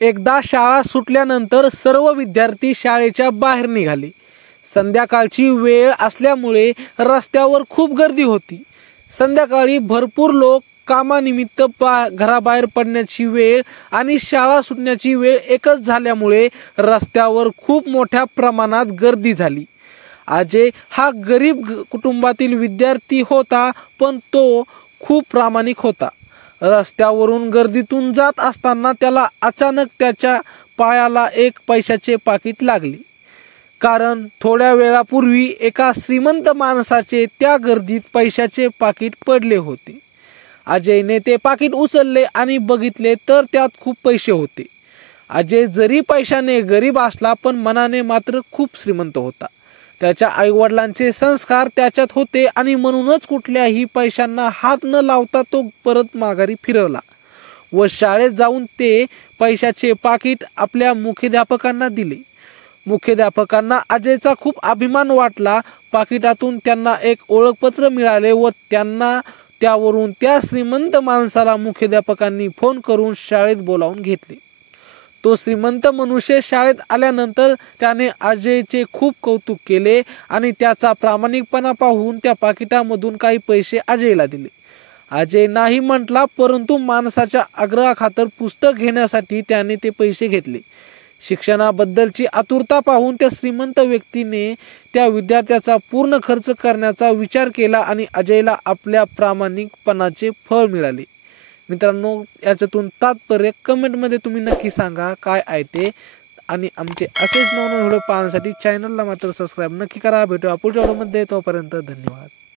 एकदा शाळा सुटल्यानंतर सर्व विद्यार्थी शाळेच्या बाहेर निघाले। संध्याकाळची वेळ असल्यामुळे रस्त्यावर खूप गर्दी होती। संध्याकाळी भरपूर लोक कामानिमित्त घराबाहेर पडण्याची वेळ आणि शाळा सुटण्याची वेळ एकच झाल्यामुळे रस्त्यावर खूप मोठ्या प्रमाणात गर्दी झाली। अजय हा गरीब कुटुंबातील विद्यार्थी होता, पण तो खूप प्रामाणिक होता। रस्त्यावरून गर्दीतून जात असताना त्याला अचानक त्याच्या पायाला एक पैशाचे पाकिट लागले, कारण थोड्या वेळापूर्वी एका श्रीमंत माणसाचे त्या गर्दीत पैशाचे पाकिट पडले होते। अजयने ते पाकिट उचलले आणि बघितले तर त्यात खूप पैसे होते। अजय जरी पैशाने गरीब असला, पण मनाने मात्र खूप श्रीमंत होता। त्याच्या आईवडिलांचे संस्कार त्याच्यात होते आणि म्हणूनच कुठल्याही पैशांना हात न लावता तो परत माघारी फिरवला व शाळेत जाऊन ते पैशाचे पाकिट आपल्या मुख्याध्यापकांना दिले। मुख्याध्यापकांना अजयचा खूप अभिमान वाटला। पाकिटातून त्यांना एक ओळखपत्र मिळाले व त्यांना त्यावरून त्या श्रीमंत माणसाला मुख्याध्यापकांनी फोन करून शाळेत बोलावून घेतले। तो श्रीमंत मनुष्य शाळेत आल्यानंतर त्याने अजयचे खूप कौतुक केले आणि त्याचा प्रामाणिकपणा पाहून त्या पाकिटामधून काही पैसे अजयला दिले। अजय नाही म्हटला, परंतु माणसाच्या आग्रहाखातर पुस्तक घेण्यासाठी त्याने ते पैसे घेतले। शिक्षणाबद्दलची आतुरता पाहून त्या श्रीमंत व्यक्तीने त्या विद्यार्थ्याचा पूर्ण खर्च करण्याचा विचार केला आणि अजयला आपल्या प्रामाणिकपणाचे फळ मिळाले। मित्रांनो, याच्यातून तात्पर्य कमेंटमध्ये तुम्ही नक्की सांगा काय आहे ते, आणि आमचे असेच नवनवीन व्हिडिओ पाहण्यासाठी चॅनलला मात्र सबस्क्राईब नक्की करा। भेटूया पुढच्या व्हिडिओमध्ये, तोपर्यंत धन्यवाद।